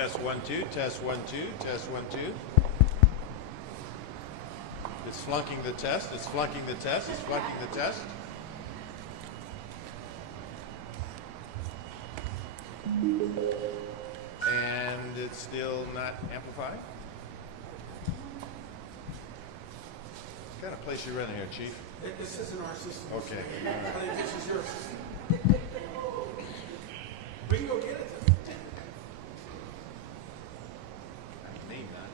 Test 1 2, test 1 2, test 1 2. It's flunking the test, it's flunking the test, it's flunking the test. And it's still not amplified. What kind of place you running here, Chief? This isn't our system. Okay. I think this is your system. We can go get it. Me, not.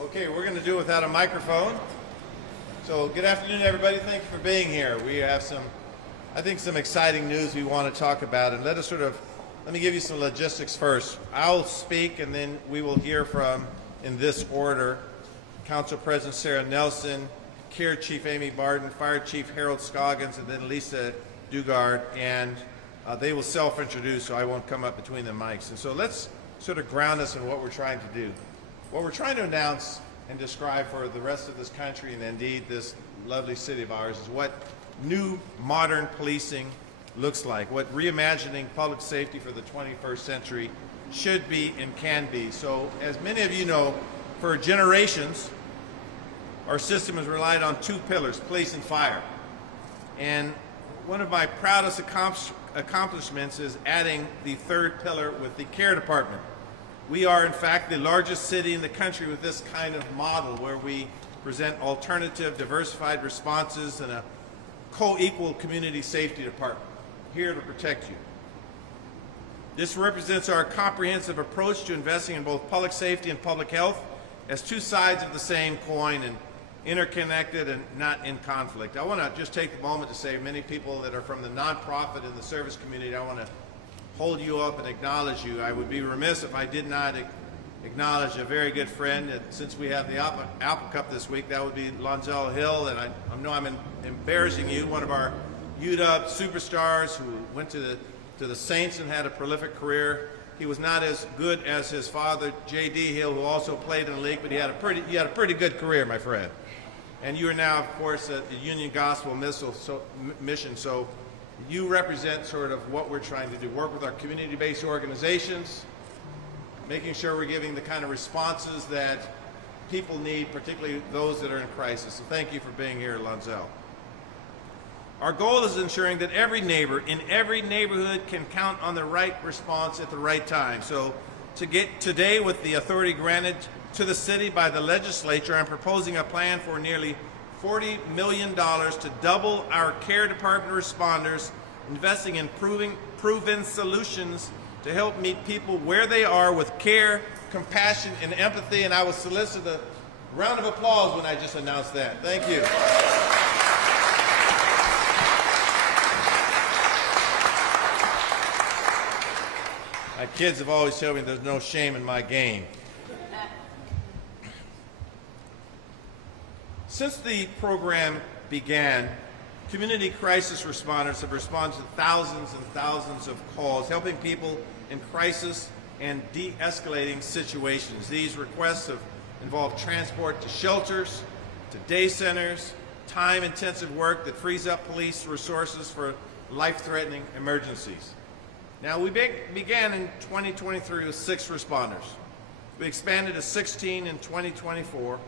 Okay, we're going to do it without a microphone. So good afternoon, everybody. Thank you for being here. We have some exciting news we want to talk about. And let me give you some logistics first. I'll speak, and then we will hear from, in this order, Council President Sarah Nelson, CARE Chief Amy Barden, Fire Chief Harold Scoggins, and then Lisa Dugard. And they will self-introduce, so I won't come up between the mics. And so let's sort of ground us in what we're trying to do. What we're trying to announce and describe for the rest of this country, and indeed this lovely city of ours, is what new modern policing looks like, what reimagining public safety for the 21st century should be and can be. So as many of you know, for generations, our system has relied on two pillars, police and fire. And one of my proudest accomplishments is adding the third pillar with the care department. We are, in fact, the largest city in the country with this kind of model where we present alternative, diversified responses and a co-equal community safety department, here to protect you. This represents our comprehensive approach to investing in both public safety and public health as two sides of the same coin and interconnected and not in conflict. I want to just take a moment to say many people that are from the nonprofit and the service community, I want to hold you up and acknowledge you. I would be remiss if I did not acknowledge a very good friend. And since we have the Apple Cup this week, that would be Lonzel Hill, and I know I'm embarrassing you, one of our UW superstars who went to the Saints and had a prolific career. He was not as good as his father, J.D. Hill, who also played in the league, but he had a pretty good career, my friend. And you are now, of course, at the Union Gospel Mission, so you represent sort of what we're trying to do, work with our community-based organizations, making sure we're giving the kind of responses that people need, particularly those that are in crisis. So thank you for being here, Lonzel. Our goal is ensuring that every neighbor in every neighborhood can count on the right response at the right time. So today, with the authority granted to the city by the legislature, I'm proposing a plan for nearly $40 million to double our care department responders, investing in proven solutions to help meet people where they are with care, compassion, and empathy. And I will solicit a round of applause when I just announced that. Thank you. My kids have always told me there's no shame in my game. Since the program began, community crisis responders have responded to thousands and thousands of calls, helping people in crisis and de-escalating situations. These requests have involved transport to shelters, to day centers, time-intensive work that frees up police resources for life-threatening emergencies. Now, we began in 2023 with 6 responders. We expanded to 16 in 2024.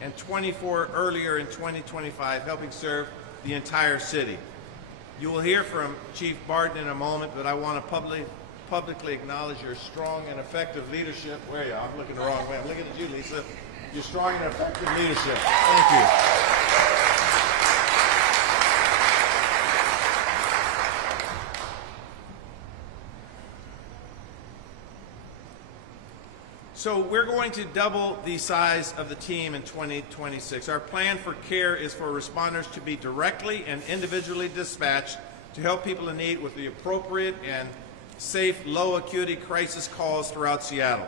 and 24 earlier in 2025, helping serve the entire city. You will hear from Chief Barton in a moment, but I want to publicly acknowledge your strong and effective leadership. Where are you? I'm looking the wrong way. I'm looking at you, Lisa. Your strong and effective leadership. Thank you. So we're going to double the size of the team in 2026. Our plan for CARE is for responders to be directly and individually dispatched to help people in need with the appropriate and safe, low acuity crisis calls throughout Seattle.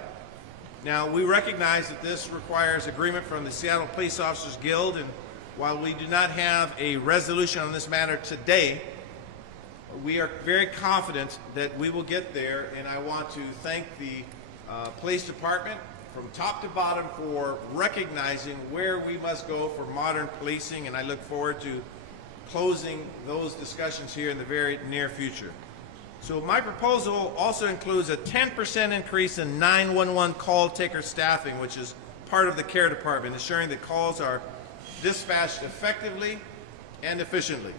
Now, we recognize that this requires agreement from the Seattle Police Officers Guild, and while we do not have a resolution on this matter today, we are very confident that we will get there, and I want to thank the police department from top to bottom for recognizing where we must go for modern policing, and I look forward to closing those discussions here in the very near future. So my proposal also includes a 10% increase in 911 call taker staffing, which is part of the CARE department, ensuring that calls are dispatched effectively and efficiently.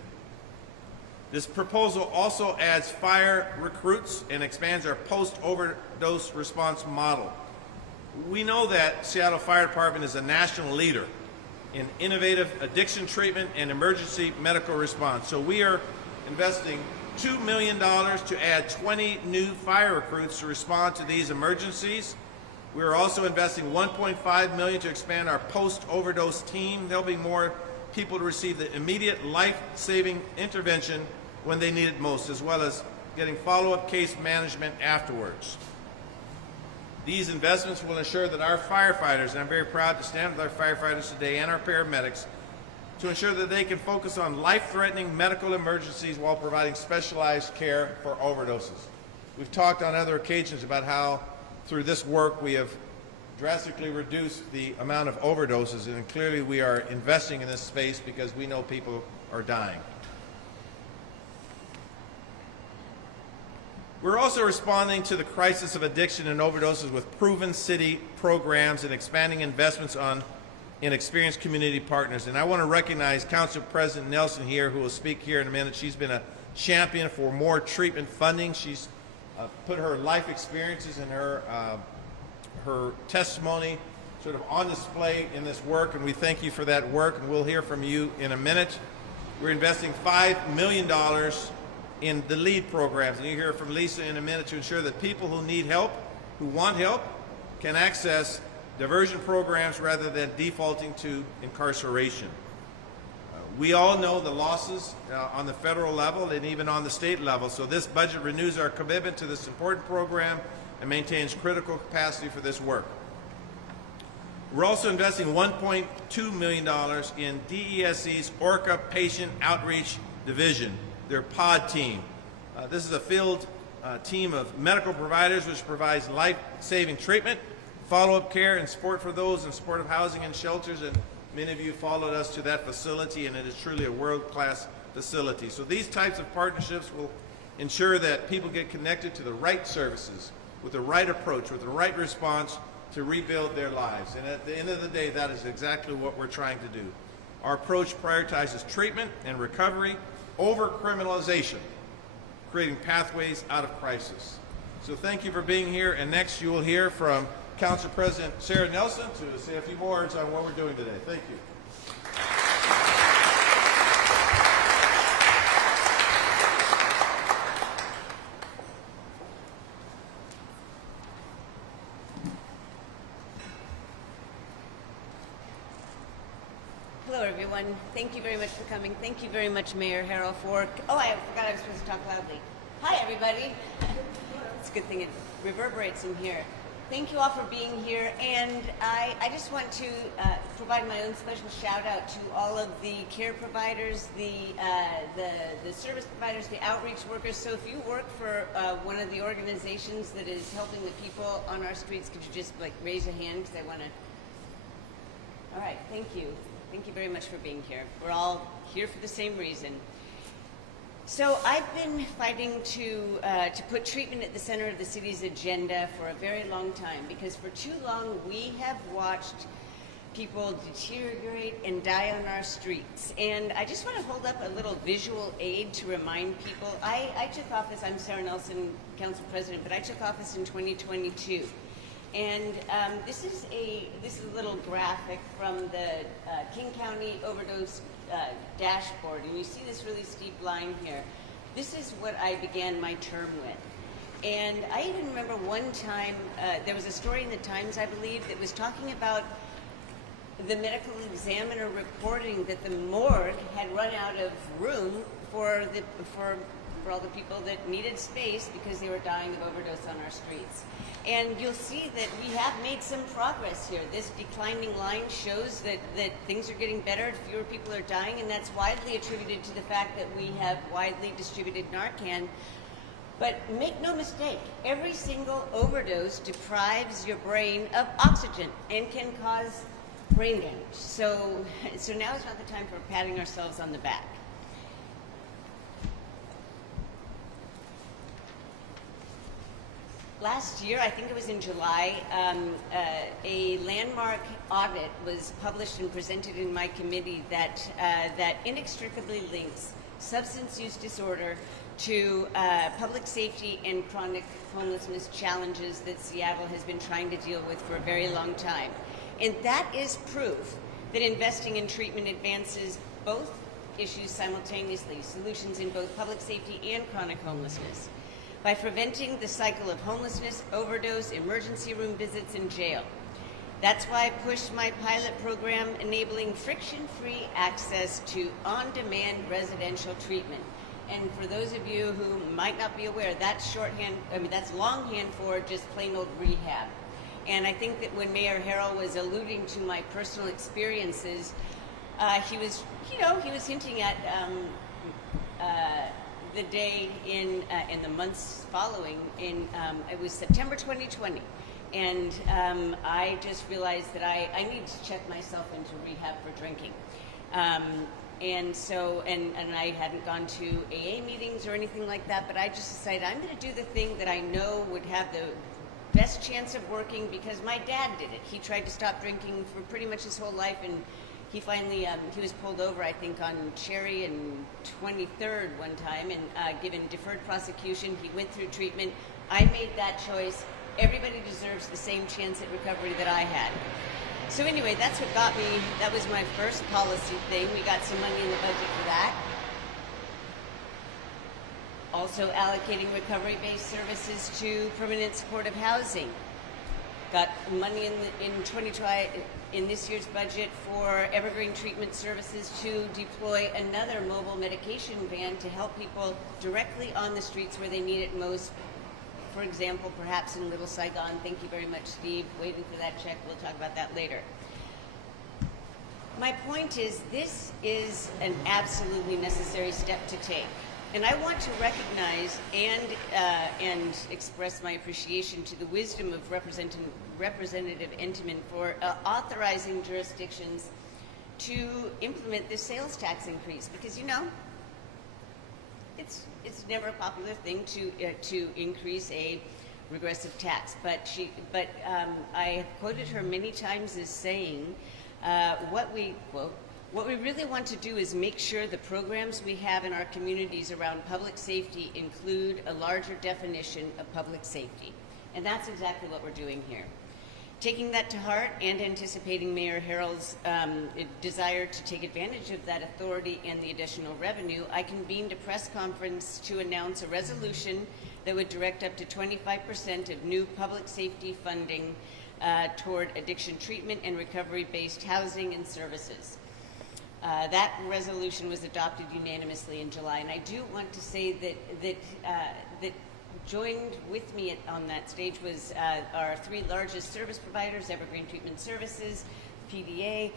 This proposal also adds fire recruits and expands our post-overdose response model. We know that Seattle Fire Department is a national leader in innovative addiction treatment and emergency medical response. So we are investing $2 million to add 20 new fire recruits to respond to these emergencies. We are also investing $1.5 million to expand our post-overdose team, helping more people to receive the immediate life-saving intervention when they need it most, as well as getting follow-up case management afterwards. These investments will ensure that our firefighters, and I'm very proud to stand with our firefighters today and our paramedics, to ensure that they can focus on life-threatening medical emergencies while providing specialized care for overdoses. We've talked on other occasions about how through this work we have drastically reduced the amount of overdoses, and clearly we are investing in this space because we know people are dying. We're also responding to the crisis of addiction and overdoses with proven city programs and expanding investments in experienced community partners. And I want to recognize Council President Nelson here, who will speak here in a minute. She's been a champion for more treatment funding. She's put her life experiences and her testimony sort of on display in this work, and we thank you for that work, and we'll hear from you in a minute. We're investing $5 million in the LEAD programs, and you hear from Lisa in a minute, to ensure that people who need help, who want help, can access diversion programs rather than defaulting to incarceration. We all know the losses on the federal level and even on the state level, so this budget renews our commitment to this important program and maintains critical capacity for this work. We're also investing $1.2 million in DESC's ORCA Patient Outreach Division, their POD team. This is a field team of medical providers which provides life-saving treatment, follow-up care, and support for those in supportive housing and shelters, and many of you followed us to that facility, and it is truly a world-class facility. So these types of partnerships will ensure that people get connected to the right services, with the right approach, with the right response to rebuild their lives. And at the end of the day, that is exactly what we're trying to do. Our approach prioritizes treatment and recovery over criminalization, creating pathways out of crisis. So thank you for being here, and next you will hear from Council President Sarah Nelson to say a few more words on what we're doing today. Thank you. Hello, everyone. Thank you very much for coming. Thank you very much, Mayor Harrell, for... Oh, I forgot I was supposed to talk loudly. Hi, everybody. It's a good thing it reverberates in here. Thank you all for being here, and I just want to provide my own special shout out to all of the care providers, the service providers, the outreach workers. So if you work for one of the organizations that is helping the people on our streets, could you just like raise a hand, because I want to... All right, thank you. Thank you very much for being here. We're all here for the same reason. So I've been fighting to put treatment at the center of the city's agenda for a very long time, because for too long we have watched people deteriorate and die on our streets. And I just want to hold up a little visual aid to remind people. I took office, I'm Sarah Nelson, Council President, but I took office in 2022. And this is a little graphic from the King County overdose dashboard. And you see this really steep line here. This is what I began my term with. And I even remember one time, there was a story in the Times, I believe, that was talking about the medical examiner reporting that the morgue had run out of room for all the people that needed space because they were dying of overdose on our streets. And you'll see that we have made some progress here. This declining line shows that things are getting better, fewer people are dying, and that's widely attributed to the fact that we have widely distributed Narcan. But make no mistake, every single overdose deprives your brain of oxygen and can cause brain damage. So now is not the time for patting ourselves on the back. Last year, I think it was in July, a landmark audit was published and presented in my committee that inextricably links substance use disorder to public safety and chronic homelessness challenges that Seattle has been trying to deal with for a very long time. And that is proof that investing in treatment advances both issues simultaneously, solutions in both public safety and chronic homelessness, by preventing the cycle of homelessness, overdose, emergency room visits, and jail. That's why I pushed my pilot program enabling friction-free access to on-demand residential treatment. And for those of you who might not be aware, that's that's longhand for just plain old rehab. And I think that when Mayor Harrell was alluding to my personal experiences, he was hinting at the day in the months following. It was September 2020, and I just realized that I need to check myself into rehab for drinking. And I hadn't gone to AA meetings or anything like that, but I just decided I'm going to do the thing that I know would have the best chance of working, because my dad did it. He tried to stop drinking for pretty much his whole life, and he finally, he was pulled over, I think, on Cherry and 23rd one time, and given deferred prosecution. He went through treatment. I made that choice. Everybody deserves the same chance at recovery that I had. So anyway, that's what got me. That was my first policy thing. We got some money in the budget for that. Also allocating recovery-based services to permanent supportive housing. Got money in this year's budget for evergreen treatment services to deploy another mobile medication van to help people directly on the streets where they need it most. For example, perhaps in Little Saigon. Thank you very much, Steve. Waiting for that check. We'll talk about that later. My point is, this is an absolutely necessary step to take. And I want to recognize and express my appreciation to the wisdom of Representative Entenmann for authorizing jurisdictions to implement this sales tax increase, because it's never a popular thing to increase a regressive tax. But I have quoted her many times as saying, what we really want to do is make sure the programs we have in our communities around public safety include a larger definition of public safety. And that's exactly what we're doing here. Taking that to heart and anticipating Mayor Harrell's desire to take advantage of that authority and the additional revenue, I convened a press conference to announce a resolution that would direct up to 25% of new public safety funding toward addiction treatment and recovery-based housing and services. That resolution was adopted unanimously in July, and I do want to say that joined with me on that stage was our three largest service providers: Evergreen Treatment Services, PDA,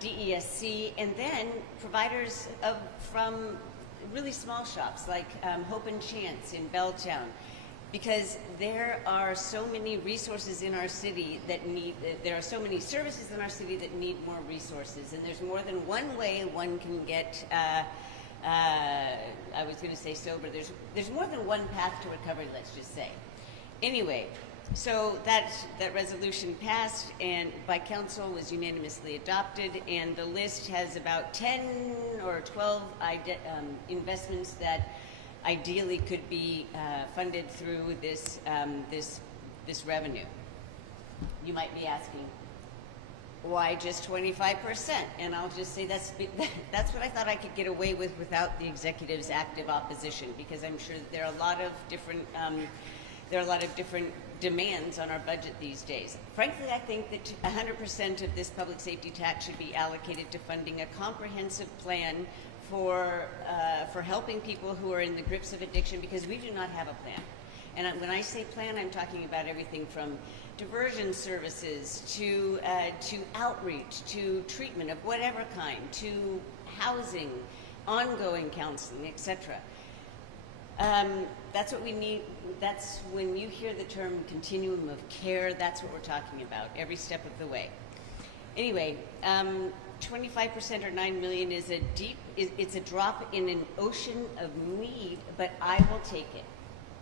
DESC, and then providers from really small shops like Hope and Chance in Belltown. Because there are so many resources in our city there are so many services in our city that need more resources. And there's more than one way one can get, I was going to say sober, there's more than one path to recovery, let's just say. Anyway, So that resolution passed and by council was unanimously adopted, and the list has about 10 or 12 investments that ideally could be funded through this revenue. You might be asking, why just 25%? And I'll just say that's what I thought I could get away with without the executive's active opposition, because I'm sure that there are a lot of different demands on our budget these days. Frankly, I think that 100% of this public safety tax should be allocated to funding a comprehensive plan for helping people who are in the grips of addiction, because we do not have a plan. And when I say plan, I'm talking about everything from diversion services to outreach, to treatment of whatever kind, to housing, ongoing counseling, etc. That's what we need. That's when you hear the term continuum of care, that's what we're talking about every step of the way. Anyway, 25% or 9 million is it's a drop in an ocean of need, but I will take it.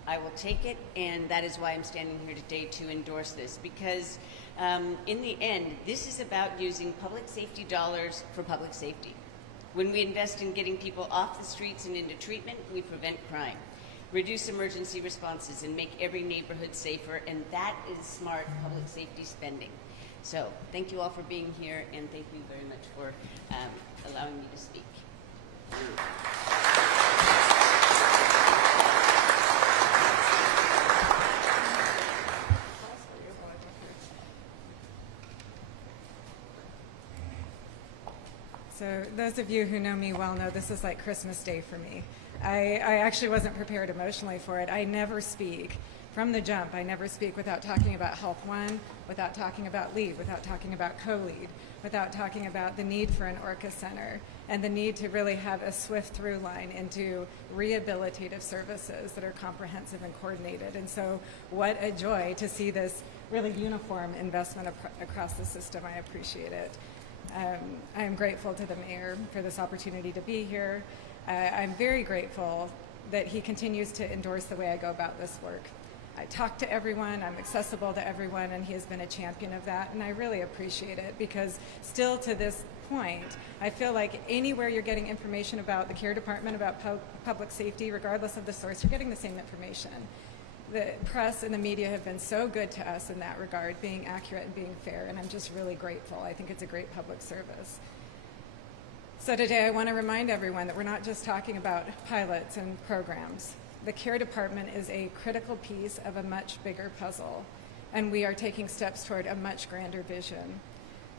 I will take it, and that is why I'm standing here today to endorse this, because in the end, this is about using public safety dollars for public safety. When we invest in getting people off the streets and into treatment, we prevent crime, reduce emergency responses, and make every neighborhood safer, and that is smart public safety spending. So thank you all for being here, and thank you very much for allowing me to speak. So those of you who know me well know this is like Christmas Day for me. I actually wasn't prepared emotionally for it. I never speak. From the jump, I never speak without talking about Health One, without talking about lead, without talking about co-lead, without talking about the need for an ORCA center and the need to really have a swift through line into rehabilitative services that are comprehensive and coordinated. And so what a joy to see this really uniform investment across the system. I appreciate it. I am grateful to the mayor for this opportunity to be here. I'm very grateful that he continues to endorse the way I go about this work. I talk to everyone, I'm accessible to everyone, and he has been a champion of that, and I really appreciate it, because still to this point, I feel like anywhere you're getting information about the care department, about public safety, regardless of the source, you're getting the same information. The press and the media have been so good to us in that regard, being accurate and being fair, and I'm just really grateful. I think it's a great public service. So today I want to remind everyone that we're not just talking about pilots and programs. The care department is a critical piece of a much bigger puzzle, and we are taking steps toward a much grander vision.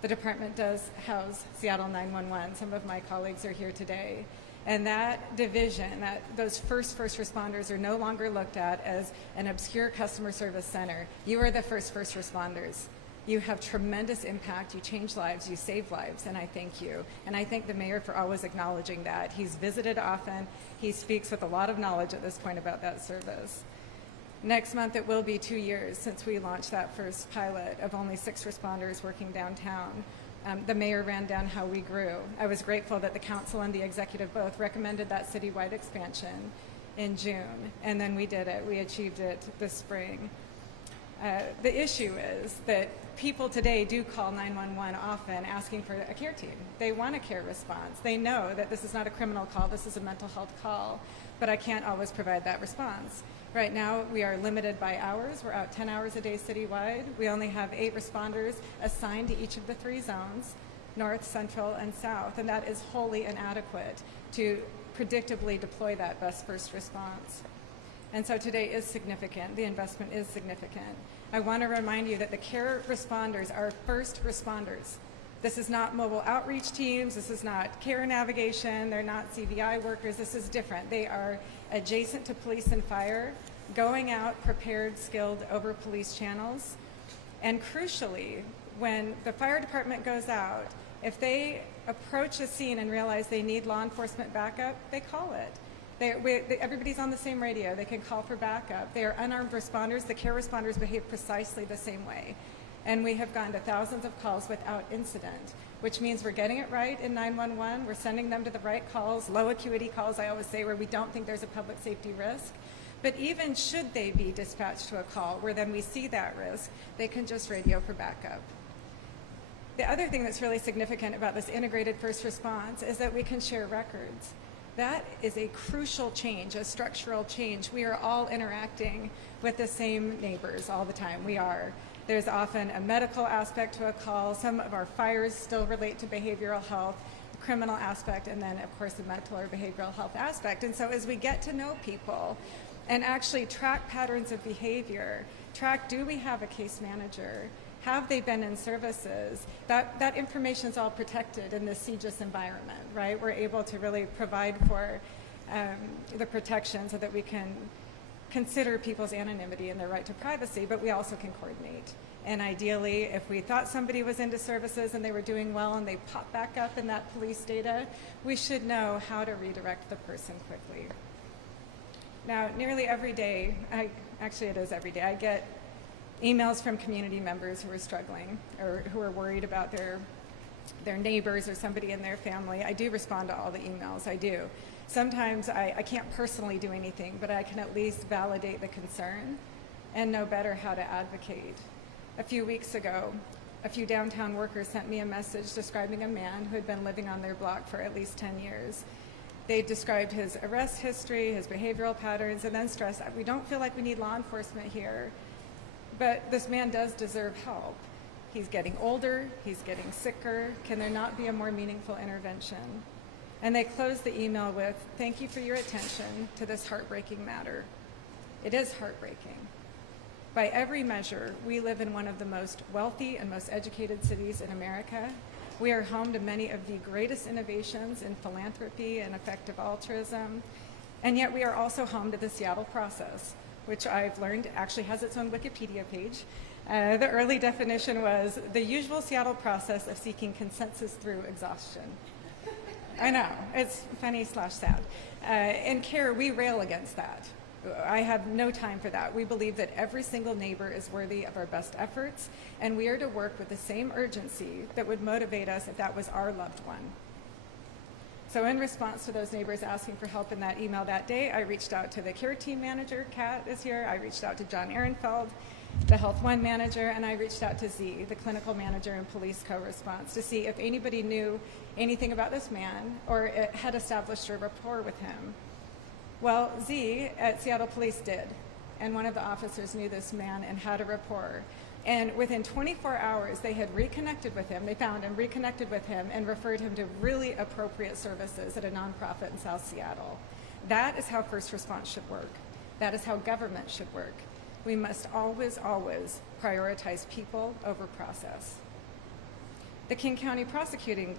The department does house Seattle 911. Some of my colleagues are here today. And that division, those first responders are no longer looked at as an obscure customer service center. You are the first responders. You have tremendous impact. You change lives. You save lives. And I thank you. And I thank the mayor for always acknowledging that. He's visited often. He speaks with a lot of knowledge at this point about that service. Next month, it will be 2 years since we launched that first pilot of only 6 responders working downtown. The mayor ran down how we grew. I was grateful that the council and the executive both recommended that citywide expansion in June, and then we did it. We achieved it this spring. The issue is that people today do call 911 often asking for a care team. They want a care response. They know that this is not a criminal call, this is a mental health call, but I can't always provide that response. Right now, we are limited by hours. We're out 10 hours a day citywide. We only have 8 responders assigned to each of the 3 zones, north, central, and south, and that is wholly inadequate to predictably deploy that best first response. And so today is significant. The investment is significant. I want to remind you that the care responders are first responders. This is not mobile outreach teams. This is not care navigation. They're not CVI workers. This is different. They are adjacent to police and fire, going out prepared, skilled over police channels. And crucially, when the fire department goes out, if they approach a scene and realize they need law enforcement backup, they call it. Everybody's on the same radio. They can call for backup. They are unarmed responders. The care responders behave precisely the same way. And we have gone to thousands of calls without incident, which means we're getting it right in 911. We're sending them to the right calls, low acuity calls, I always say, where we don't think there's a public safety risk. But even should they be dispatched to a call where then we see that risk, they can just radio for backup. The other thing that's really significant about this integrated first response is that we can share records. That is a crucial change, a structural change. We are all interacting with the same neighbors all the time. We are. There's often a medical aspect to a call. Some of our fires still relate to behavioral health, the criminal aspect, and then, of course, the mental or behavioral health aspect. And so as we get to know people and actually track patterns of behavior, track, do we have a case manager? Have they been in services? That information is all protected in the CGIS environment, right? We're able to really provide for the protection so that we can consider people's anonymity and their right to privacy, but we also can coordinate. And ideally, if we thought somebody was into services and they were doing well and they pop back up in that police data, we should know how to redirect the person quickly. Now, nearly every day, actually it is every day, I get emails from community members who are struggling or who are worried about their neighbors or somebody in their family. I do respond to all the emails, I do. Sometimes I can't personally do anything, but I can at least validate the concern and know better how to advocate. A few weeks ago, a few downtown workers sent me a message describing a man who had been living on their block for at least 10 years. They described his arrest history, his behavioral patterns, and then stressed, we don't feel like we need law enforcement here, but this man does deserve help. He's getting older, he's getting sicker. Can there not be a more meaningful intervention? And they closed the email with, thank you for your attention to this heartbreaking matter. It is heartbreaking. By every measure, we live in one of the most wealthy and most educated cities in America. We are home to many of the greatest innovations in philanthropy and effective altruism. And yet we are also home to the Seattle process, which I've learned actually has its own Wikipedia page. The early definition was the usual Seattle process of seeking consensus through exhaustion. I know, it's funny / sad. In CARE, we rail against that. I have no time for that. We believe that every single neighbor is worthy of our best efforts, and we are to work with the same urgency that would motivate us if that was our loved one. So in response to those neighbors asking for help in that email that day, I reached out to the CARE team manager, Kat is here, I reached out to John Ehrenfeld, the Health One manager, and I reached out to Z, the clinical manager and police co-response, to see if anybody knew anything about this man or had established a rapport with him. Well, Z at Seattle Police did, and one of the officers knew this man and had a rapport. And within 24 hours, they had reconnected with him. They found and reconnected with him and referred him to really appropriate services at a nonprofit in South Seattle. That is how first response should work. That is how government should work. We must always, always prioritize people over process. The King County Prosecuting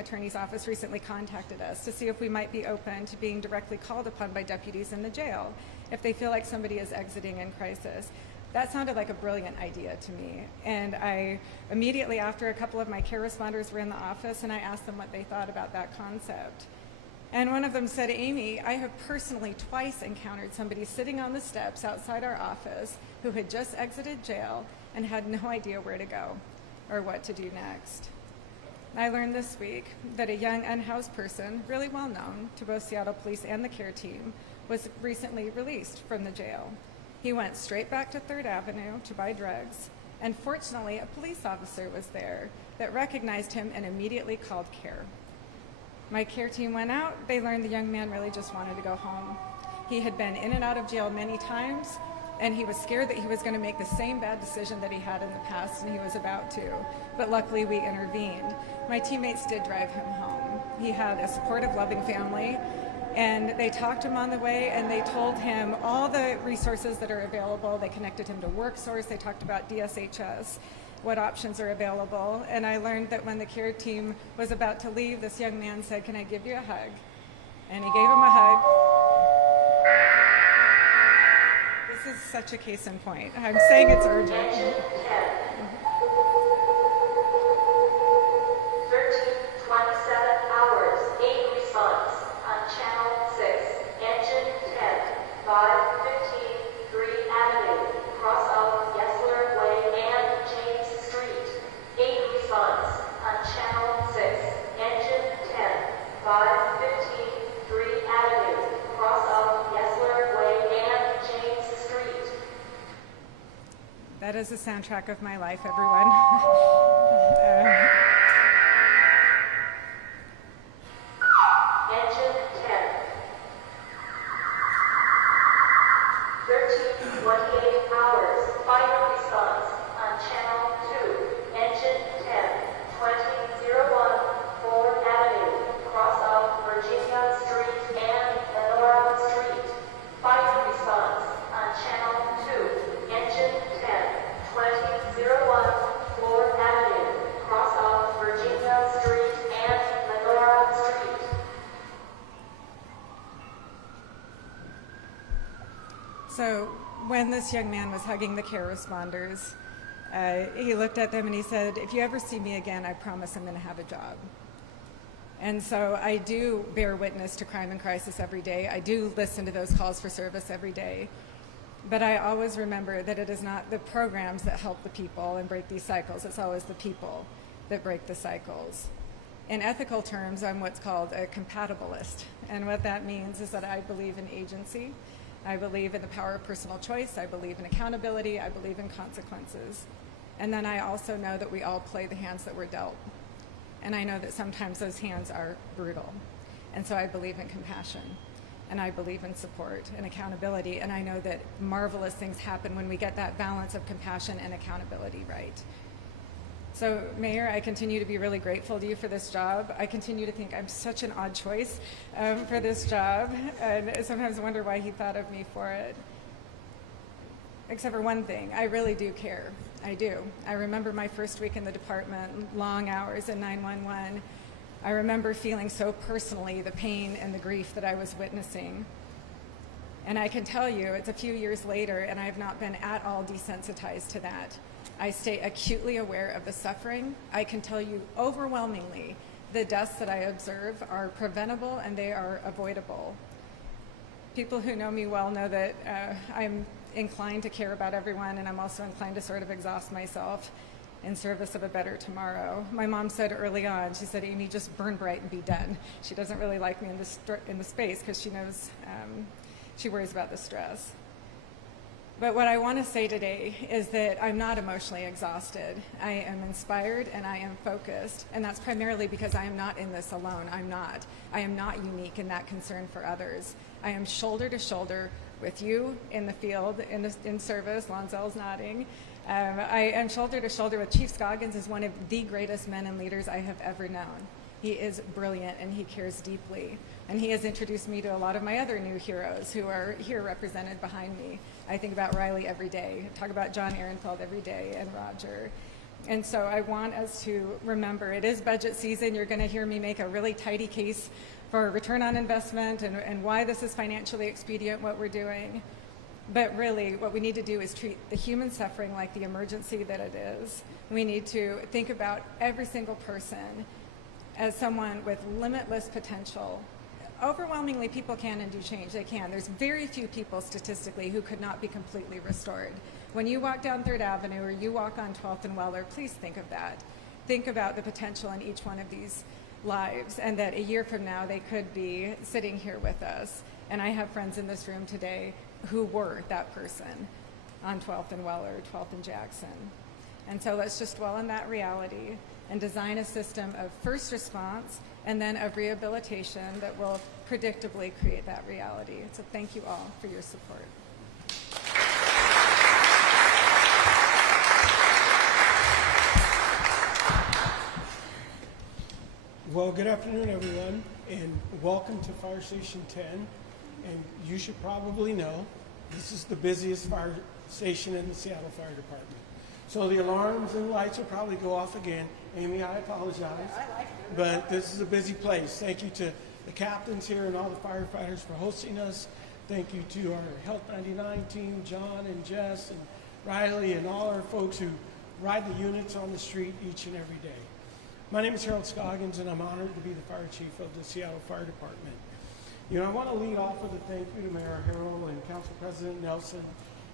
Attorney's Office recently contacted us to see if we might be open to being directly called upon by deputies in the jail if they feel like somebody is exiting in crisis. That sounded like a brilliant idea to me. And I immediately after a couple of my care responders were in the office and I asked them what they thought about that concept. And one of them said, Amy, I have personally twice encountered somebody sitting on the steps outside our office who had just exited jail and had no idea where to go or what to do next. I learned this week that a young unhoused person, really well known to both Seattle Police and the CARE team, was recently released from the jail. He went straight back to 3rd Avenue to buy drugs, and fortunately a police officer was there that recognized him and immediately called CARE. My CARE team went out. They learned the young man really just wanted to go home. He had been in and out of jail many times, and he was scared that he was going to make the same bad decision that he had in the past, and he was about to. But luckily, we intervened. My teammates did drive him home. He had a supportive, loving family, and they talked to him on the way, and they told him all the resources that are available. They connected him to WorkSource. They talked about DSHS, what options are available. And I learned that when the CARE team was about to leave, this young man said, "Can I give you a hug?" And he gave him a hug. This is such a case in point. I'm saying it's urgent. 13:27 hours, 8 response on channel 6, engine 10, 515 3 Avenue, cross out Yesler Way and James Street. 8 response on channel 6, engine 10, 515 3 Avenue, cross out Yesler Way That is the soundtrack of my life, everyone. Engine 10. 13:28 hours. Final response on channel 2. Engine 10. 2001 Ford Avenue. Cross out Virginia Street and Lenora Street. Final response on channel 2. Engine 10. 2001 Ford Avenue. Cross out Virginia Street and Lenora Street. So when this young man was hugging the care responders, he looked at them and he said, if you ever see me again, I promise I'm going to have a job. And so I do bear witness to crime and crisis every day. I do listen to those calls for service every day. But I always remember that it is not the programs that help the people and break these cycles. It's always the people that break the cycles. In ethical terms, I'm what's called a compatibilist. And what that means is that I believe in agency. I believe in the power of personal choice. I believe in accountability. I believe in consequences. And then I also know that we all play the hands that we're dealt. And I know that sometimes those hands are brutal. And so I believe in compassion. And I believe in support and accountability. And I know that marvelous things happen when we get that balance of compassion and accountability right. So, Mayor, I continue to be really grateful to you for this job. I continue to think I'm such an odd choice for this job, and sometimes wonder why he thought of me for it. Except for one thing, I really do care. I do. I remember my first week in the department, long hours in 911. I remember feeling so personally the pain and the grief that I was witnessing. And I can tell you, it's a few years later, and I have not been at all desensitized to that. I stay acutely aware of the suffering. I can tell you overwhelmingly the deaths that I observe are preventable and they are avoidable. People who know me well know that I'm inclined to care about everyone, and I'm also inclined to sort of exhaust myself in service of a better tomorrow. My mom said early on, she said, Amy, just burn bright and be done. She doesn't really like me in the space because she knows she worries about the stress. But what I want to say today is that I'm not emotionally exhausted. I am inspired and I am focused, and that's primarily because I am not in this alone. I am not unique in that concern for others. I am shoulder to shoulder with you in the field, in service. Lonzel's nodding. I am shoulder to shoulder with Chief Scoggins, is one of the greatest men and leaders I have ever known. He is brilliant and he cares deeply. And he has introduced me to a lot of my other new heroes who are here represented behind me. I think about Riley every day, talk about John Ehrenfeld every day, and Roger. And so I want us to remember, it is budget season. You're going to hear me make a really tidy case for return on investment and why this is financially expedient, what we're doing. But really, what we need to do is treat the human suffering like the emergency that it is. We need to think about every single person as someone with limitless potential. Overwhelmingly, people can and do change. They can. There's very few people statistically who could not be completely restored. When you walk down 3rd Avenue or you walk on 12th and Weller, please think of that. Think about the potential in each one of these lives, and that a year from now they could be sitting here with us. And I have friends in this room today who were that person on 12th and Weller, 12th and Jackson. And so let's just dwell on that reality and design a system of first response and then of rehabilitation that will predictably create that reality. So thank you all for your support. Well, good afternoon, everyone, and welcome to Fire Station 10. And you should probably know this is the busiest fire station in the Seattle Fire Department. So the alarms and lights will probably go off again. Amy, I apologize. But this is a busy place. Thank you to the captains here and all the firefighters for hosting us. Thank you to our Health 99 team, John and Jess and Riley, and all our folks who ride the units on the street each and every day. My name is Harrell Scoggins, and I'm honored to be the fire chief of the Seattle Fire Department. You know, I want to lead off with a thank you to Mayor Harrell and Council President Nelson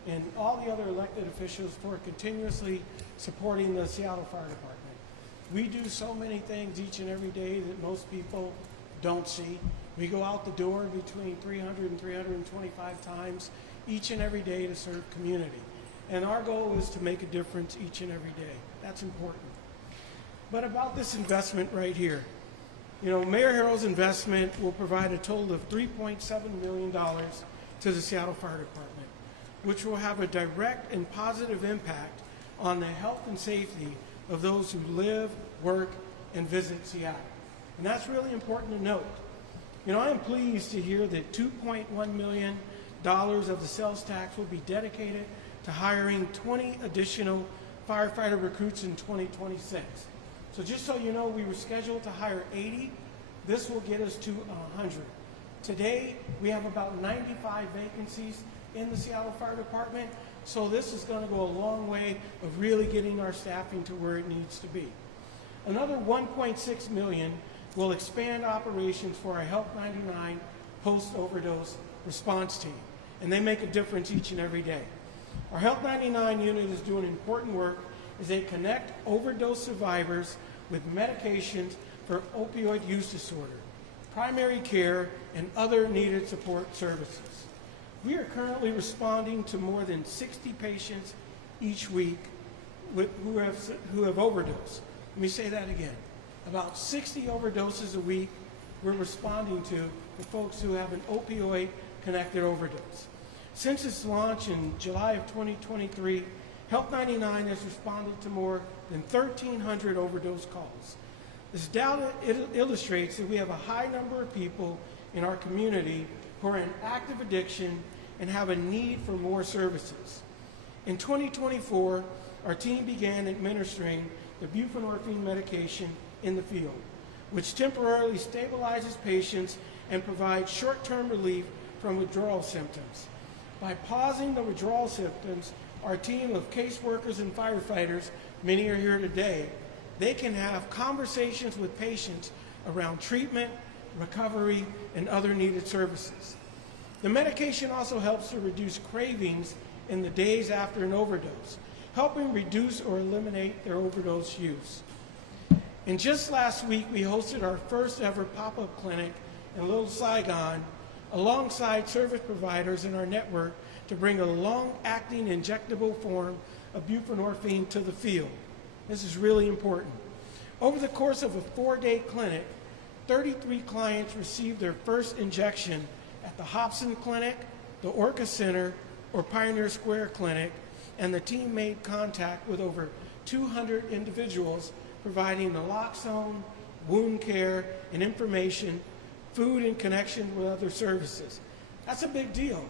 and all the other elected officials for continuously supporting the Seattle Fire Department. We do so many things each and every day that most people don't see. We go out the door between 300 and 325 times each and every day to serve community. And our goal is to make a difference each and every day. That's important. But about this investment right here. You know, Mayor Harrell's investment will provide a total of $3.7 million to the Seattle Fire Department, which will have a direct and positive impact on the health and safety of those who live, work, and visit Seattle. And that's really important to note. You know, I am pleased to hear that $2.1 million of the sales tax will be dedicated to hiring 20 additional firefighter recruits in 2026. So just so you know, we were scheduled to hire 80. This will get us to 100. Today, we have about 95 vacancies in the Seattle Fire Department, so this is going to go a long way of really getting our staffing to where it needs to be. Another $1.6 million will expand operations for our Help 99 post-overdose response team, and they make a difference each and every day. Our Help 99 unit is doing important work as they connect overdose survivors with medications for opioid use disorder, primary care, and other needed support services. We are currently responding to more than 60 patients each week who have overdosed. Let me say that again. About 60 overdoses a week we're responding to the folks who have an opioid-connected overdose. Since its launch in July of 2023, Help 99 has responded to more than 1,300 overdose calls. This data illustrates that we have a high number of people in our community who are in active addiction and have a need for more services. In 2024, our team began administering the buprenorphine medication in the field, which temporarily stabilizes patients and provides short-term relief from withdrawal symptoms. By pausing the withdrawal symptoms, our team of caseworkers and firefighters, many are here today, they can have conversations with patients around treatment, recovery, and other needed services. The medication also helps to reduce cravings in the days after an overdose, helping reduce or eliminate their overdose use. And just last week, we hosted our first ever pop-up clinic in Little Saigon alongside service providers in our network to bring a long-acting injectable form of buprenorphine to the field. This is really important. Over the course of a 4-day clinic, 33 clients received their first injection at the Hobson Clinic, the Orca Center, or Pioneer Square Clinic, and the team made contact with over 200 individuals providing naloxone, wound care, and information, food in connection with other services. That's a big deal.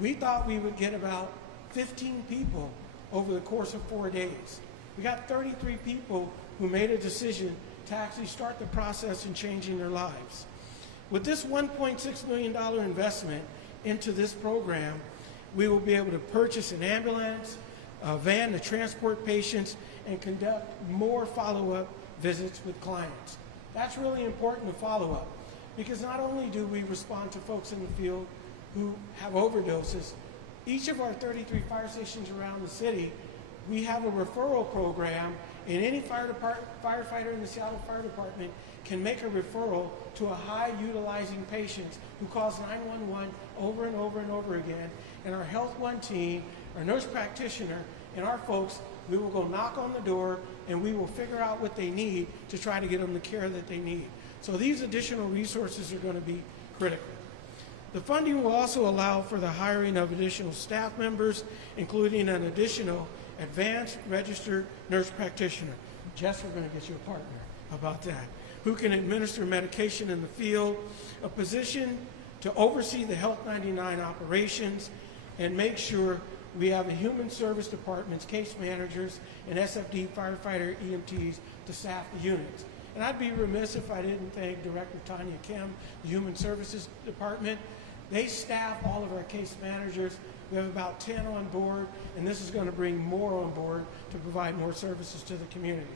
We thought we would get about 15 people over the course of 4 days. We got 33 people who made a decision to actually start the process in changing their lives. With this $1.6 million investment into this program, we will be able to purchase an ambulance, a van to transport patients, and conduct more follow-up visits with clients. That's really important to follow up, because not only do we respond to folks in the field who have overdoses, each of our 33 fire stations around the city, we have a referral program, and any firefighter in the Seattle Fire Department can make a referral to a high-utilizing patient who calls 911 over and over and over again, and our Health One team, our nurse practitioner, and our folks, we will go knock on the door, and we will figure out what they need to try to get them the care that they need. So these additional resources are going to be critical. The funding will also allow for the hiring of additional staff members, including an additional advanced registered nurse practitioner. Jess, we're going to get you a partner. How about that? Who can administer medication in the field, a position to oversee the Health 99 operations, and make sure we have a human service departments, case managers, and SFD firefighter EMTs to staff the units. And I'd be remiss if I didn't thank Director Tanya Kim, the Human Services Department. They staff all of our case managers. We have about 10 on board, and this is going to bring more on board to provide more services to the community.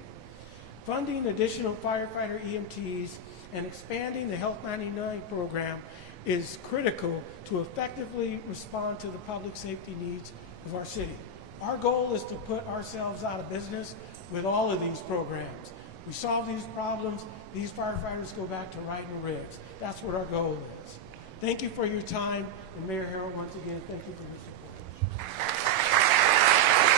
Funding additional firefighter EMTs and expanding the Health 99 program is critical to effectively respond to the public safety needs of our city. Our goal is to put ourselves out of business with all of these programs. We solve these problems, these firefighters go back to riding rigs. That's what our goal is. Thank you for your time, and Mayor Harrell, once again, thank you for your support.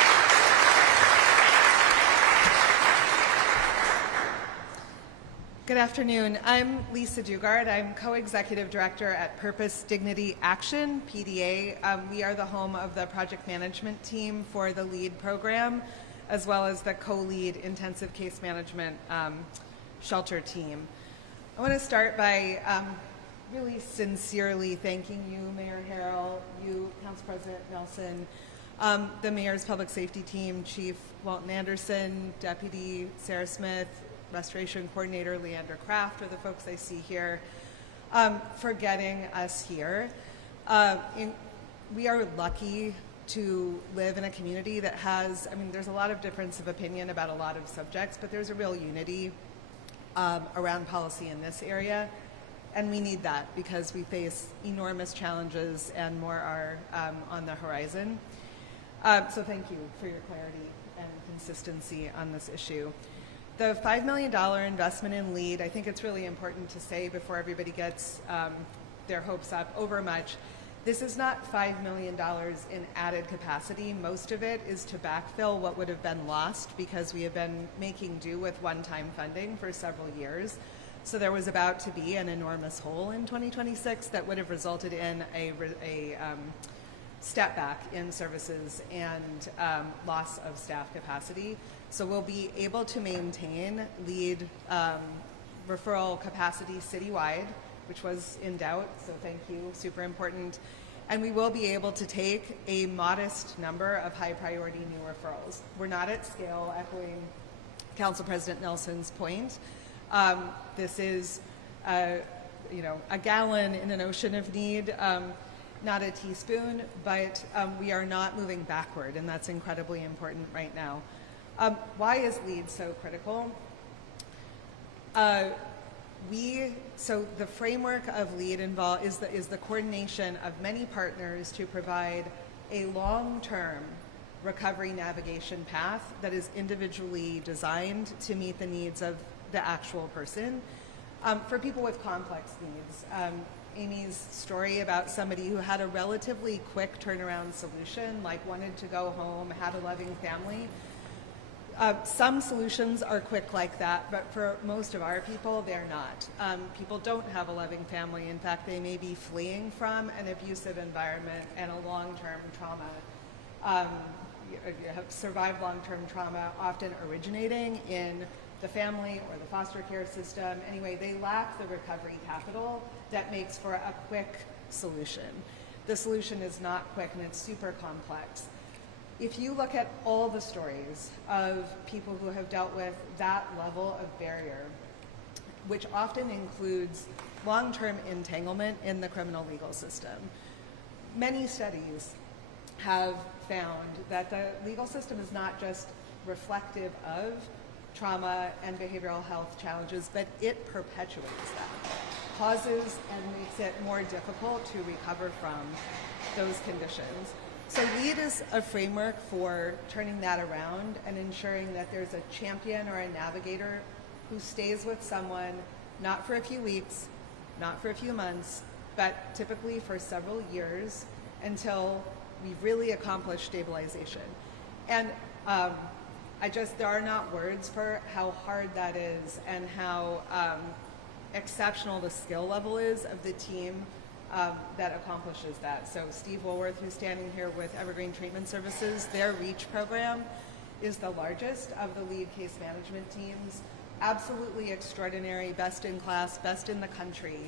Good afternoon. I'm Lisa Dugard. I'm co-executive director at Purpose Dignity Action, PDA. We are the home of the project management team for the LEAD program, as well as the co-lead intensive case management shelter team. I want to start by really sincerely thanking you, Mayor Harrell, you, Council President Nelson, the Mayor's Public Safety Team, Chief Walton Anderson, Deputy Sarah Smith, Restoration Coordinator Leander Kraft are the folks I see here, for getting us here. We are lucky to live in a community that has, there's a lot of difference of opinion about a lot of subjects, but there's a real unity around policy in this area. And we need that because we face enormous challenges and more are on the horizon. So thank you for your clarity and consistency on this issue. The $5 million investment in LEAD, I think it's really important to say before everybody gets their hopes up overmuch, this is not $5 million in added capacity. Most of it is to backfill what would have been lost because we have been making do with one-time funding for several years. So there was about to be an enormous hole in 2026 that would have resulted in a step back in services and loss of staff capacity. So we'll be able to maintain LEAD referral capacity citywide, which was in doubt, so thank you, super important. And we will be able to take a modest number of high priority new referrals. We're not at scale, echoing Council President Nelson's point. This is a gallon in an ocean of need, not a teaspoon, but we are not moving backward, and that's incredibly important right now. Why is LEAD so critical? So the framework of LEAD is the coordination of many partners to provide a long-term recovery navigation path that is individually designed to meet the needs of the actual person. For people with complex needs, Amy's story about somebody who had a relatively quick turnaround solution, like wanted to go home, had a loving family. Some solutions are quick like that, but for most of our people, they're not. People don't have a loving family. In fact, they may be fleeing from an abusive environment and a long-term trauma. Have survived long-term trauma, often originating in the family or the foster care system. Anyway, they lack the recovery capital that makes for a quick solution. The solution is not quick and it's super complex. If you look at all the stories of people who have dealt with that level of barrier, which often includes long-term entanglement in the criminal legal system, many studies have found that the legal system is not just reflective of trauma and behavioral health challenges, but it perpetuates that, causes and makes it more difficult to recover from those conditions. So LEAD is a framework for turning that around and ensuring that there's a champion or a navigator who stays with someone, not for a few weeks, not for a few months, but typically for several years until we've really accomplished stabilization. And there are not words for how hard that is and how exceptional the skill level is of the team that accomplishes that. So Steve Woolworth, who's standing here with Evergreen Treatment Services, their REACH program is the largest of the LEAD case management teams. Absolutely extraordinary, best in class, best in the country.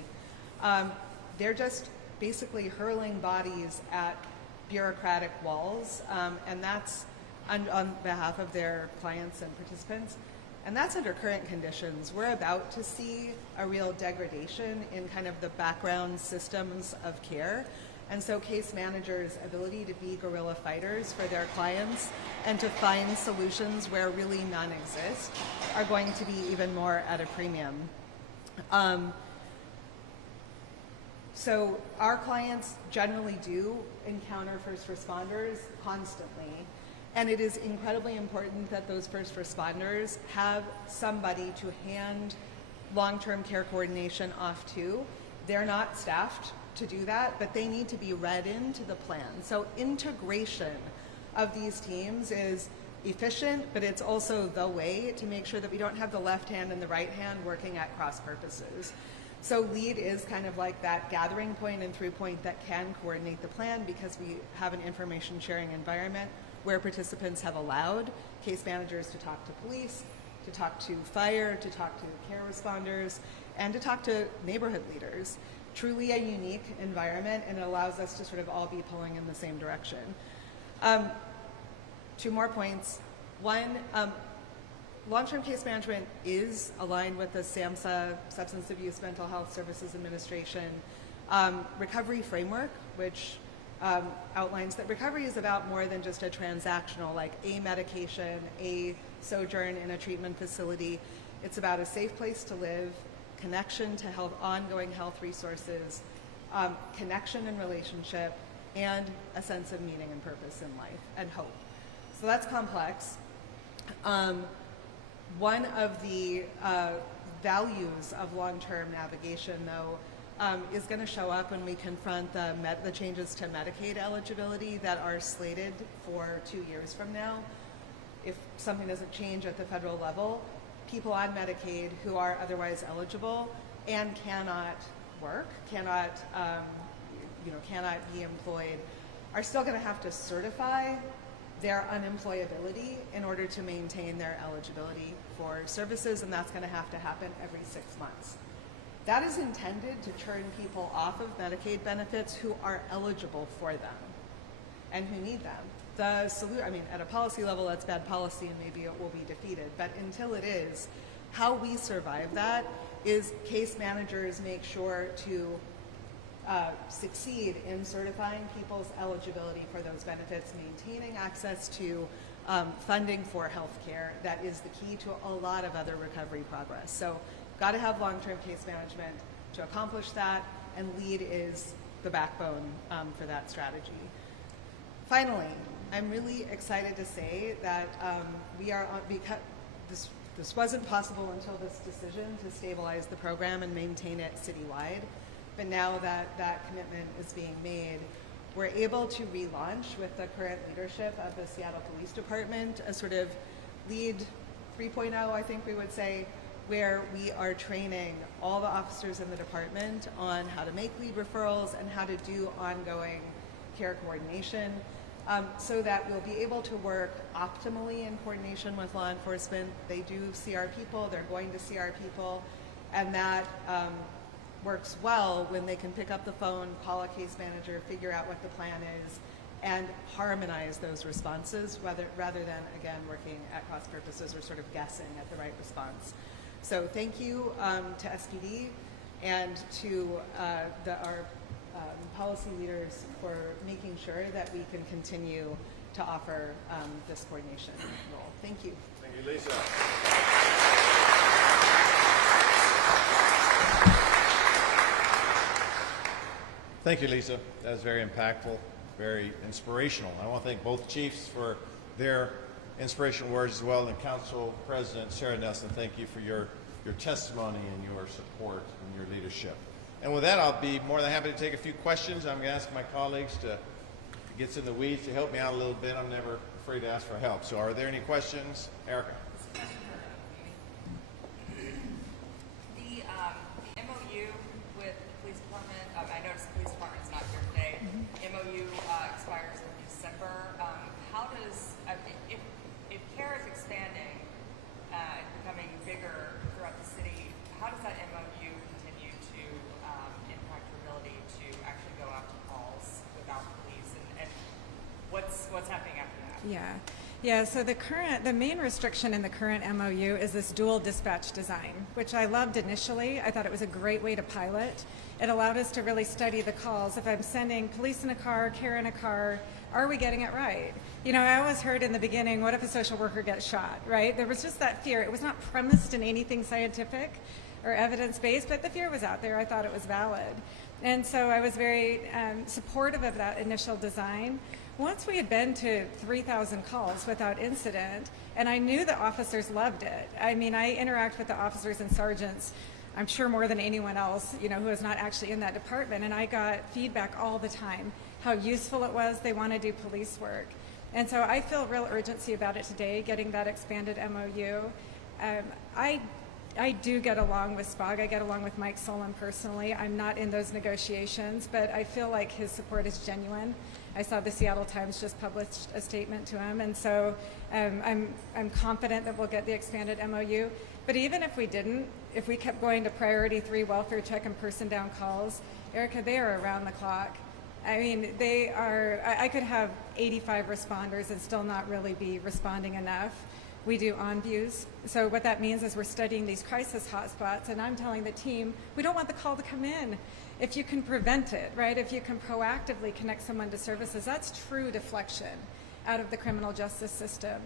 They're just basically hurling bodies at bureaucratic walls, and that's on behalf of their clients and participants. And that's under current conditions. We're about to see a real degradation in kind of the background systems of care. And so case managers' ability to be guerrilla fighters for their clients and to find solutions where really none exist are going to be even more at a premium. So our clients generally do encounter first responders constantly. And it is incredibly important that those first responders have somebody to hand long-term care coordination off to. They're not staffed to do that, but they need to be read into the plan. So integration of these teams is efficient, but it's also the way to make sure that we don't have the left hand and the right hand working at cross purposes. So LEAD is kind of like that gathering point and through point that can coordinate the plan, because we have an information sharing environment where participants have allowed case managers to talk to police, to talk to fire, to talk to care responders, and to talk to neighborhood leaders. Truly a unique environment, and it allows us to sort of all be pulling in the same direction. 2 more points. One, long-term case management is aligned with the SAMHSA, Substance Abuse Mental Health Services Administration recovery framework, which outlines that recovery is about more than just a transactional, like a medication, a sojourn in a treatment facility. It's about a safe place to live, connection to health, ongoing health resources, connection and relationship, and a sense of meaning and purpose in life and hope. So that's complex. One of the values of long-term navigation, though, is going to show up when we confront the changes to Medicaid eligibility that are slated for 2 years from now. If something doesn't change at the federal level, people on Medicaid who are otherwise eligible and cannot work, cannot be employed, are still going to have to certify their unemployability in order to maintain their eligibility for services, and that's going to have to happen every 6 months. That is intended to turn people off of Medicaid benefits who are eligible for them and who need them. At a policy level, that's bad policy and maybe it will be defeated, but until it is, how we survive that is case managers make sure to succeed in certifying people's eligibility for those benefits, maintaining access to funding for health care. That is the key to a lot of other recovery progress. So got to have long-term case management to accomplish that, and LEAD is the backbone for that strategy. Finally, I'm really excited to say that we are on, because this wasn't possible until this decision to stabilize the program and maintain it citywide. But now that that commitment is being made, we're able to relaunch with the current leadership of the Seattle Police Department a sort of LEAD 3.0, I think we would say, where we are training all the officers in the department on how to make LEAD referrals and how to do ongoing care coordination, so that we'll be able to work optimally in coordination with law enforcement. They do see our people, they're going to see our people, and that works well when they can pick up the phone, call a case manager, figure out what the plan is, and harmonize those responses rather than, again, working at cross purposes or sort of guessing at the right response. So thank you to SPD and to our policy leaders for making sure that we can continue to offer this coordination role. Thank you. Thank you, Lisa. Thank you, Lisa. That was very impactful, very inspirational. I want to thank both chiefs for their inspirational words as well, and Council President Sarah Nelson, thank you for your testimony and your support and your leadership. And with that, I'll be more than happy to take a few questions. I'm going to ask my colleagues to get in the weeds to help me out a little bit. I'm never afraid to ask for help. So are there any questions? Erica. The MOU with the police department, I noticed the police department's not here today. MOU expires in December. How does, if care is expanding and becoming bigger throughout the city, how does that MOU continue to impact your ability to actually go out to calls without police, and what's happening after that? Yeah, so the main restriction in the current MOU is this dual dispatch design, which I loved initially. I thought it was a great way to pilot. It allowed us to really study the calls. If I'm sending police in a car, care in a car, are we getting it right? You know, I always heard in the beginning, what if a social worker gets shot, right? There was just that fear. It was not premised in anything scientific or evidence-based, but the fear was out there. I thought it was valid. And so I was very supportive of that initial design. Once we had been to 3,000 calls without incident, and I knew the officers loved it. I mean, I interact with the officers and sergeants, I'm sure more than anyone else, you know, who is not actually in that department, and I got feedback all the time, how useful it was. They want to do police work. And so I feel real urgency about it today, getting that expanded MOU. I do get along with SPOG. I get along with Mike Solon personally. I'm not in those negotiations, but I feel like his support is genuine. I saw the Seattle Times just published a statement to him, and so I'm confident that we'll get the expanded MOU. But even if we didn't, if we kept going to priority 3 welfare check and person down calls, Erica, they are around the clock. I mean, they are, I could have 85 responders and still not really be responding enough. We do on-views. So what that means is we're studying these crisis hotspots, and I'm telling the team, we don't want the call to come in. If you can prevent it, right? If you can proactively connect someone to services, that's true deflection out of the criminal justice system.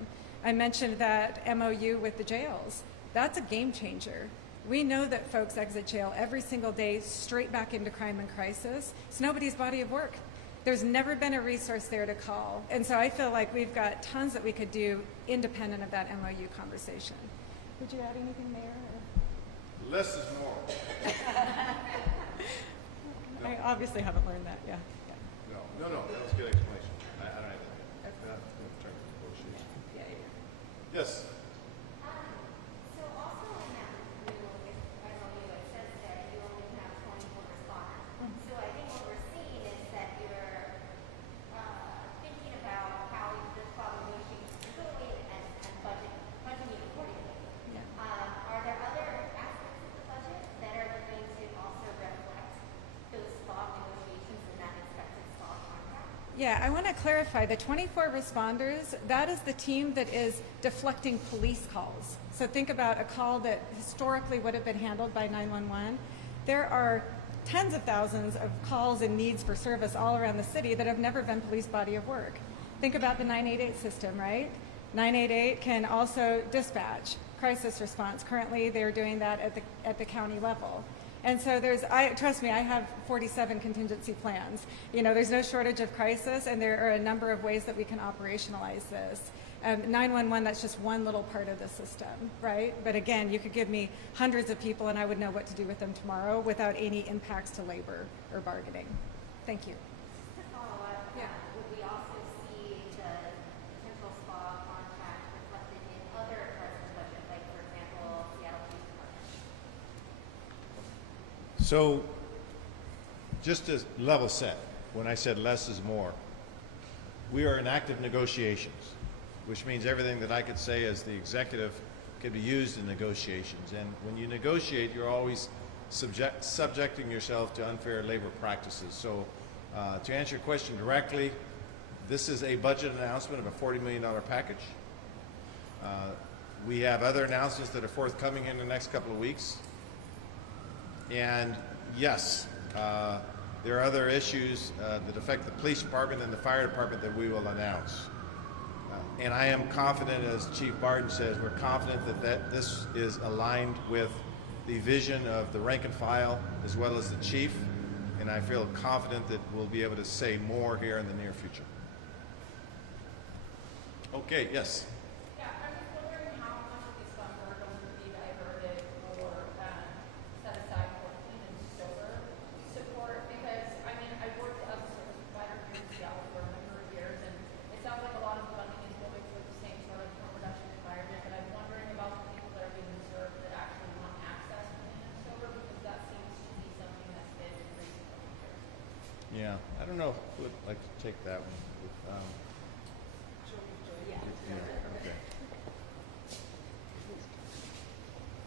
I mentioned that MOU with the jails. That's a game changer. We know that folks exit jail every single day straight back into crime and crisis. It's nobody's body of work. There's never been a resource there to call. And so I feel like we've got tons that we could do independent of that MOU conversation. Would you add anything, Mayor? Less is more. I obviously haven't learned that, yeah. No, that was a good explanation. I don't have that yet. Yeah. Yes. So also in that rule, I don't know, it says that you only have 24 responders. So I think what we're seeing is that you're thinking about how this population is going and budgeting accordingly. Yeah. Are there other aspects of the budget that are going to also reflect those SPOG negotiations and that expected SPOG contract? Yeah, I want to clarify, the 24 responders, that is the team that is deflecting police calls. So think about a call that historically would have been handled by 911. There are tens of thousands of calls and needs for service all around the city that have never been police body of work. Think about the 988 system, right? 988 can also dispatch crisis response. Currently, they're doing that at the county level. And so trust me, I have 47 contingency plans. You know, there's no shortage of crisis, and there are a number of ways that we can operationalize this. 911, that's just one little part of the system, right? But again, you could give me hundreds of people and I would know what to do with them tomorrow without any impacts to labor or bargaining. Thank you. To follow up, would we also see the potential SPOG contract reflected in other parts of the budget, like for example, Seattle Police Department? So, just to level set, when I said less is more, we are in active negotiations, which means everything that I could say as the executive could be used in negotiations. And when you negotiate, you're always subjecting yourself to unfair labor practices. So, to answer your question directly, this is a budget announcement of a $40 million package. We have other announcements that are forthcoming in the next couple of weeks. And yes, there are other issues that affect the police department and the fire department that we will announce. And I am confident, as Chief Barton says, we're confident that this is aligned with the vision of the rank and file as well as the chief. And I feel confident that we'll be able to say more here in the near future. Okay, yes. Yeah, I'm just wondering how much of these funds are going to be diverted or set aside for clean and sober support, because, I mean, I've worked as a service provider here in Seattle for a number of years, and it sounds like a lot of the funding is going through the same sort of harm reduction environment, but I'm wondering about the people that are being served that actually want access to clean and sober, because that seems to be something that's been increasing over the years. Yeah, I don't know who would like to take that one. Okay.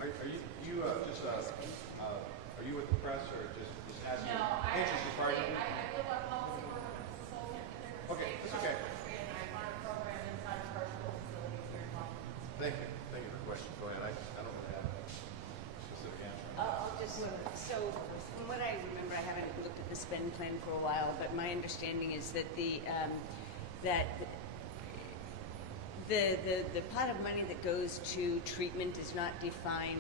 Are you are you with the press or just asking? No, Anxious to pardon? I feel like policy work with a consultant for different Okay, states that's around okay. the country, and I run a program inside of our school facilities here in Bellevue. Thank you for the question. Go ahead. I don't really have a specific answer. I'll just, so from what I remember, I haven't looked at the spend plan for a while, but my understanding is that the pot of money that goes to treatment does not define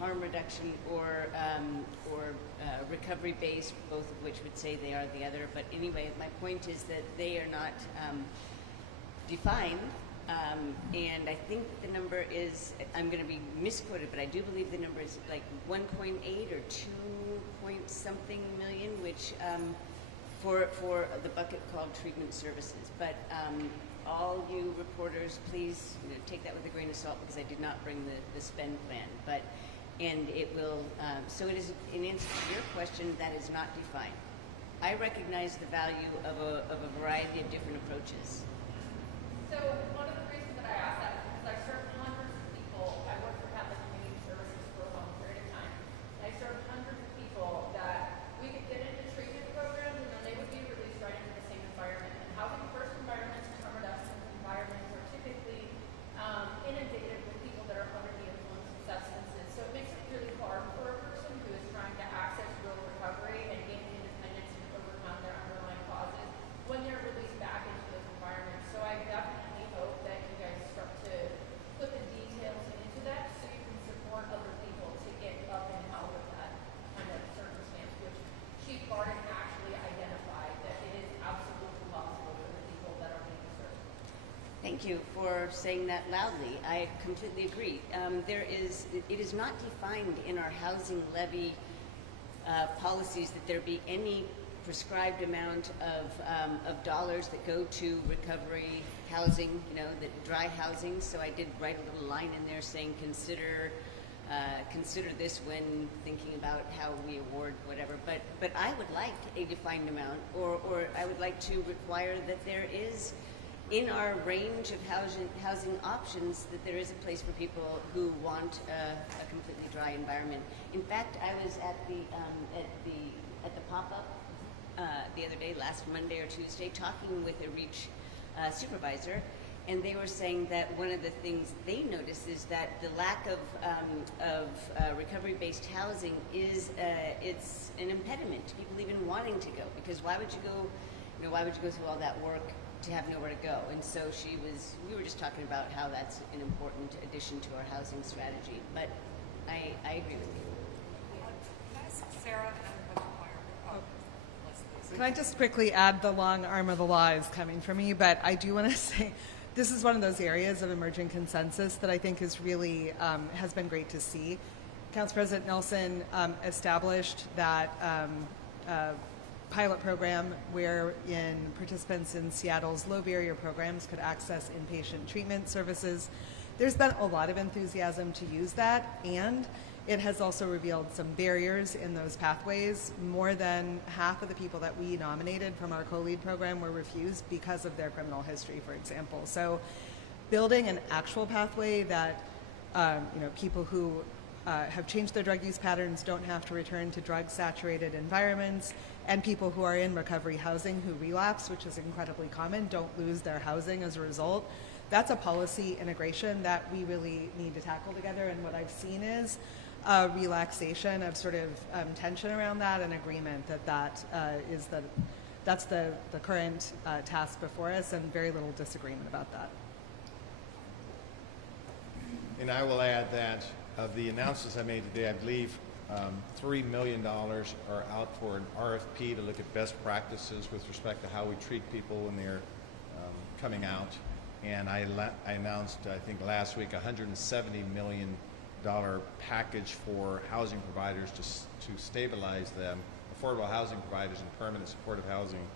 harm reduction or recovery based, both of which would say they are the other. But anyway, my point is that they are not defined. And I think the number is, I'm going to be misquoted, but I do believe the number is like 1.8 or 2 point something million, which for the bucket called treatment services. But all you reporters, please take that with a grain of salt because I did not bring the spend plan. And it will, so it is, in answer to your question, that is not defined. I recognize the value of a variety of different approaches. So one of the reasons that I asked that is because I served hundreds of people. I worked for Catholic Community Services for a long period of time. And I served hundreds of people that we could get into treatment programs and then they would be released right into the same environment. And housing first environments and trauma reduction environments are typically inundated with people that are under the influence of substances. So it makes it really hard for a person who is trying to access real recovery and gain independence and overcome their underlying causes when they're released back into those environments. So I definitely hope that you guys start to put the details into that so you can support other people to get up and out of that kind of circumstance, which Chief Garden actually identified that it is absolutely possible for the people that are being served. Thank you for saying that loudly. I completely agree. It is not defined in our housing levy policies that there be any prescribed amount of dollars that go to recovery housing, the dry housing. So I did write a little line in there saying consider this when thinking about how we award whatever. But I would like a defined amount, or I would like to require that there is, in our range of housing options, that there is a place for people who want a completely dry environment. In fact, I was at the pop-up the other day, last Monday or Tuesday, talking with a REACH supervisor, and they were saying that one of the things they notice is that the lack of recovery-based housing is it's an impediment to people even wanting to go, because why would you go through all that work to have nowhere to go? And so we were just talking about how that's an important addition to our housing strategy. But I agree with you. Can I ask Sarah and Can I just quickly add, the long arm of the law is coming for me, but I do want to say this is one of those areas of emerging consensus that I think is really has been great to see. Council President Nelson established that pilot program wherein participants in Seattle's low barrier programs could access inpatient treatment services. There's been a lot of enthusiasm to use that, and it has also revealed some barriers in those pathways. More than half of the people that we nominated from our co-lead program were refused because of their criminal history, for example. So building an actual pathway that people who have changed their drug use patterns don't have to return to drug-saturated environments, and people who are in recovery housing who relapse, which is incredibly common, don't lose their housing as a result. That's a policy integration that we really need to tackle together, and what I've seen is a relaxation of sort of tension around that, and agreement that's the current task before us, and very little disagreement about that. And I will add that of the announcements I made today, I believe $3 million are out for an RFP to look at best practices with respect to how we treat people when they're coming out. And I announced, I think last week, $170 million package for housing providers to stabilize them, affordable housing providers and permanent supportive housing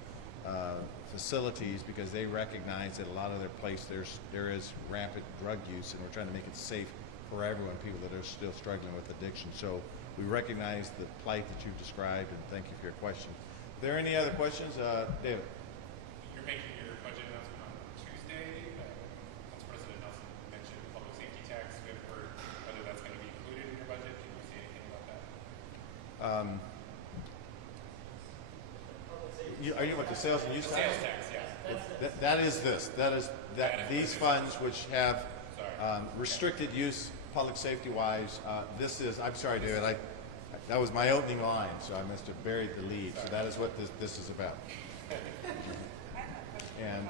facilities, because they recognize that a lot of their place there is rampant drug use, and we're trying to make it safe for everyone, people that are still struggling with addiction. So we recognize the plight that you've described, and thank you for your question. Are there any other questions? David? You're making your budget announcement on Tuesday. Council President Nelson mentioned the public safety tax. We haven't heard whether that's going to be included in your budget. Can you say anything about that? Are you what, the sales and use tax? Sales tax, yeah. That is this. These funds which have restricted use public safety wise, this is, I'm sorry, David, that was my opening line, so I must have buried the lead. So that is what this is about. And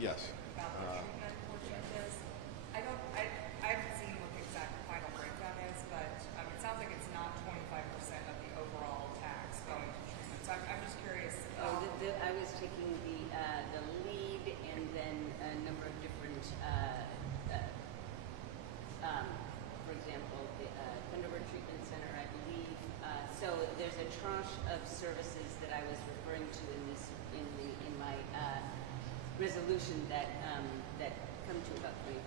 yes. About the treatment portion of this. I haven't seen what the exact final breakdown is, but it sounds like it's not 25% of the overall tax going to treatment. So I'm just curious. I was taking the lead and then a number of different, for example, the Thunderbird Treatment Center, I believe. So there's a tranche of services that I was referring to in resolution that that come to about 25%.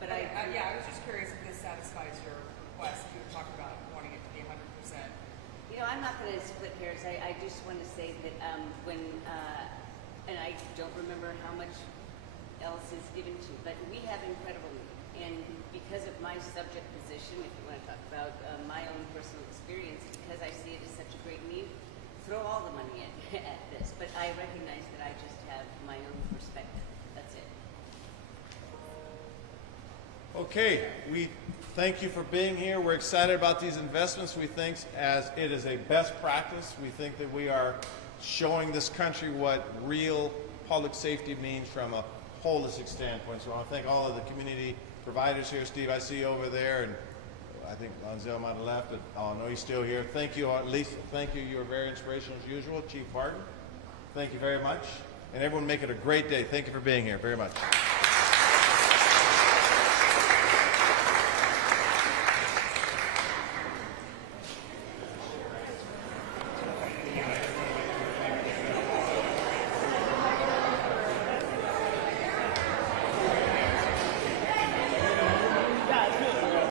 But Yeah, I was just curious if this satisfies your request. You were talking about wanting it to be 100%. You know, I'm not going to split hairs. I just want to say that when, and I don't remember how much else is given to, but we have incredible need. And because of my subject position, if you want to talk about my own personal experience, because I see it as such a great need, throw all the money at this. But I recognize that I just have my own perspective. That's it. Okay, we thank you for being here. We're excited about these investments. We think as it is a best practice, we think that we are showing this country what real public safety means from a holistic standpoint. So I want to thank all of the community providers here. Steve, I see you over there, and I think Lonzel might have left, but oh, no, he's still here. Thank you, at least thank you. You were very inspirational as usual. Chief Barton, thank you very much. And everyone make it a great day. Thank you for being here very much.